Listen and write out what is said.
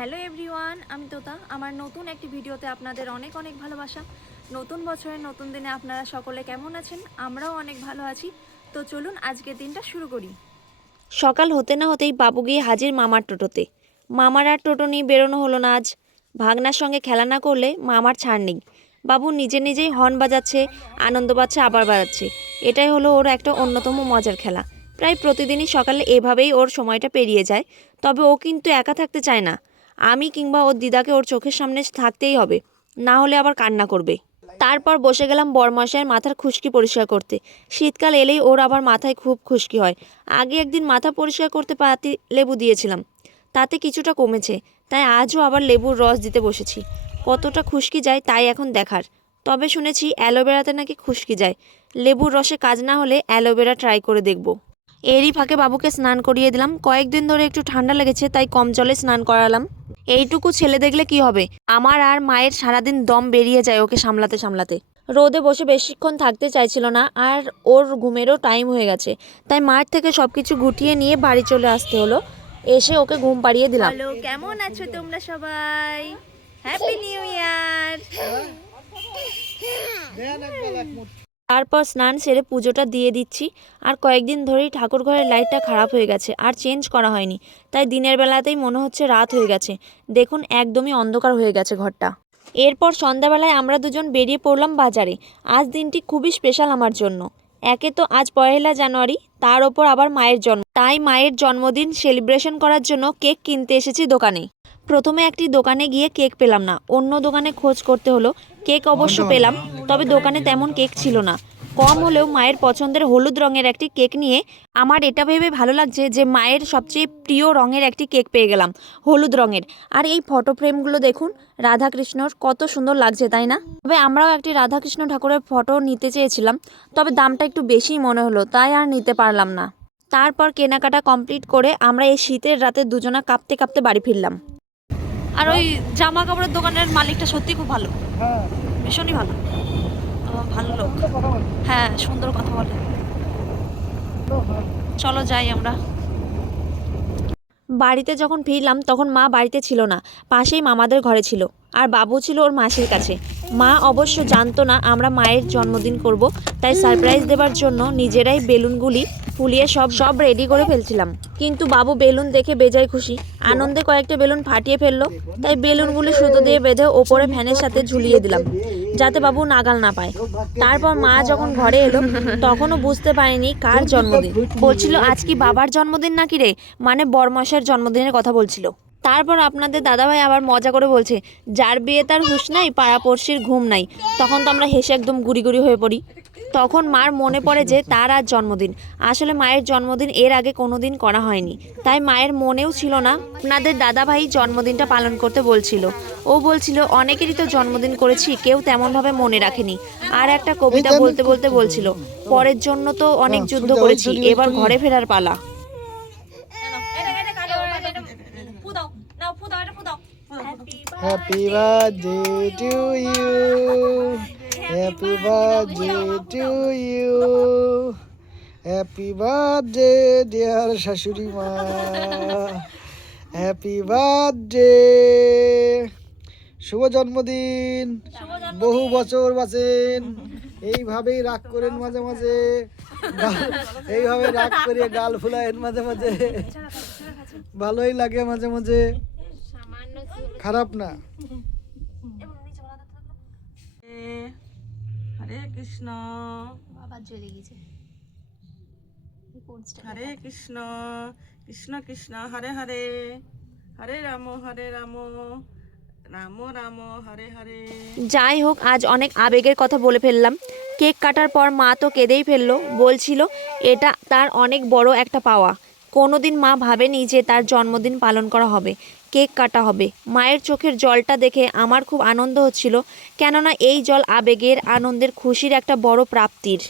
Hello everyone, আমি তোতা। আমার নতুন একটি ভিডিওতে আপনাদের অনেক অনেক ভালোবাসা। নতুন বছরের নতুন দিনে আপনারা সকলে কেমন আছেন? আমরাও অনেক ভালো আছি। তো চলুন আজকের দিনটা শুরু করি। সকাল হতে না হতেই বাবু গিয়ে হাজির মামার টোটোতে। মামার আর টোটো নিয়ে বেরোনো হলো না আজ। ভাগনার সঙ্গে খেলা না করলে মামার ছাড় নেই। বাবু নিজে নিজেই হর্ন বাজাচ্ছে, আনন্দ পাচ্ছে, আবার বাজাচ্ছে। এটাই হলো ওর একটা অন্যতম মজার খেলা। প্রায় প্রতিদিনই সকালে এভাবেই ওর সময়টা পেরিয়ে যায়। তবে ও কিন্তু একা থাকতে চায় না। আমি কিংবা ওর দিদাকে ওর চোখের সামনে থাকতেই হবে, না হলে আবার কান্না করবে। তারপর বসে গেলাম বরমশাইয়ের মাথার খুশকি পরিষ্কার করতে। শীতকাল এলেই ওর আবার মাথায় খুব খুশকি হয়। আগে একদিন মাথা পরিষ্কার করতে পাতি লেবু দিয়েছিলাম, তাতে কিছুটা কমেছে, তাই আজও আবার লেবুর রস দিতে বসেছি। কতটা খুশকি যায় তাই এখন দেখার। তবে শুনেছি অ্যালোভেরাতে নাকি খুশকি যায়। লেবুর রসে কাজ না হলে অ্যালোভেরা ট্রাই করে দেখব। এরই ফাঁকে বাবুকে স্নান করিয়ে দিলাম। কয়েকদিন ধরে একটু ঠান্ডা লেগেছে, তাই কম জলে স্নান করালাম। এইটুকু ছেলে দেখলে কি হবে? আমার আর মায়ের সারাদিন দম বেরিয়ে যায় ওকে সামলাতে সামলাতে। রোদে বসে বেশিক্ষণ থাকতে চাইছিল না আর ওর ঘুমেরও টাইম হয়ে গেছে। তাই মাঠ থেকে সব কিছু গুটিয়ে নিয়ে বাড়ি চলে আসতে হলো। এসে ওকে ঘুম পাড়িয়ে দিলাম। হ্যালো কেমন আছো তোমরা সবাই? হ্যাপি নিউ ইয়ার তারপর স্নান সেরে পুজোটা দিয়ে দিচ্ছি। আর কয়েকদিন ধরেই ঠাকুর ঘরের লাইটটা খারাপ হয়ে গেছে, আর চেঞ্জ করা হয়নি। তাই দিনের বেলাতেই মনে হচ্ছে রাত হয়ে গেছে। দেখুন, একদমই অন্ধকার হয়ে গেছে ঘরটা। এরপর সন্ধ্যাবেলায় আমরা দুজন বেরিয়ে পড়লাম বাজারে। আজ দিনটি খুবই স্পেশাল আমার জন্য। একে তো আজ পয়লা জানুয়ারি, তার ওপর আবার মায়ের জন্ম। তাই মায়ের জন্মদিন সেলিব্রেশন করার জন্য কেক কিনতে এসেছি দোকানে। প্রথমে একটি দোকানে গিয়ে কেক পেলাম না। অন্য দোকানে খোঁজ করতে হলো। কেক অবশ্য পেলাম তবে দোকানে তেমন কেক ছিল না। কম হলেও মায়ের পছন্দের হলুদ রঙের একটি কেক নিয়ে আমার এটা ভেবে ভালো লাগছে যে মায়ের সবচেয়ে প্রিয় রঙের একটি কেক পেয়ে গেলাম হলুদ রঙের। আর এই ফটো ফ্রেমগুলো দেখুন রাধাকৃষ্ণর কত সুন্দর লাগছে তাই না? তবে আমরাও একটি রাধাকৃষ্ণ ঠাকুরের ফটো নিতে চেয়েছিলাম তবে দামটা একটু বেশিই মনে হলো তাই আর নিতে পারলাম না। তারপর কেনাকাটা কমপ্লিট করে আমরা এই শীতের রাতে দুজনা কাঁপতে কাঁপতে বাড়ি ফিরলাম। আর ওই জামা কাপড়ের দোকানের মালিকটা সত্যি খুব ভালো। ভীষণই ভালো। ভালো লোক। হ্যাঁ সুন্দর কথা বলে। চলো যাই আমরা। বাড়িতে যখন ফিরলাম, তখন মা বাড়িতে ছিল না। পাশেই মামাদের ঘরে ছিল। আর বাবু ছিল ওর মাসির কাছে। মা অবশ্য জানতো না আমরা মায়ের জন্মদিন করব, তাই সারপ্রাইজ দেওয়ার জন্য নিজেরাই বেলুনগুলি ফুলিয়ে সব সব রেডি করে ফেলছিলাম। কিন্তু বাবু বেলুন দেখে বেজায় খুশি। আনন্দে কয়েকটা বেলুন ফাটিয়ে ফেলল। তাই বেলুনগুলি সুতো দিয়ে বেঁধে ওপরে ফ্যানের সাথে ঝুলিয়ে দিলাম, যাতে বাবু নাগাল না পায়। তারপর মা যখন ঘরে এলো, তখনও বুঝতে পারেনি কার জন্মদিন। বলছিল, আজ কি বাবার জন্মদিন নাকি রে? মানে বরমশের জন্মদিনের কথা বলছিল। তারপর আপনাদের দাদাভাই আবার মজা করে বলছে, যার বিয়ে তার হুঁশ নাই, পাড়াপড়শির ঘুম নাই। তখন তো আমরা হেসে একদম গুড়ি গুড়ি হয়ে পড়ি। তখন মার মনে পড়ে যে তার আজ জন্মদিন। আসলে মায়ের জন্মদিন এর আগে কোনোদিন করা হয়নি। তাই মায়ের মনেও ছিল না আপনাদের দাদাভাই জন্মদিনটা পালন করতে বলছিল। ও বলছিল অনেকেরই তো জন্মদিন করেছি কেউ তেমনভাবে মনে রাখেনি। আর একটা কবিতা বলতে বলতে বলছিল পরের জন্য তো অনেক যুদ্ধ করেছি এবার ঘরে ফেরার পালা। Happy birthday to you. Happy birthday to you. Happy birthday dear শাশুড়ি মা হ্যাপি বার্থডে শুভ জন্মদিন। বহু বছর বাঁচেন। এইভাবেই রাগ করেন মাঝে মাঝে। এইভাবে রাগ করে গাল ফুলায়েন মাঝে মাঝে। ভালোই লাগে মাঝে মাঝে। খারাপ না। হরে কৃষ্ণ। হরে কৃষ্ণ কৃষ্ণ কৃষ্ণ হরে হরে। হরে রাম হরে রাম রাম রাম হরে হরে। যাই হোক আজ অনেক আবেগের কথা বলে ফেললাম। কেক কাটার পর মা তো কেঁদেই ফেলল বলছিল এটা তার অনেক বড় একটা পাওয়া। কোনোদিন মা ভাবেনি যে তার জন্মদিন পালন করা হবে, কেক কাটা হবে। মায়ের চোখের জলটা দেখে আমার খুব আনন্দ হচ্ছিল, কেননা এই জল আবেগের, আনন্দের, খুশির একটা বড় প্রাপ্তির।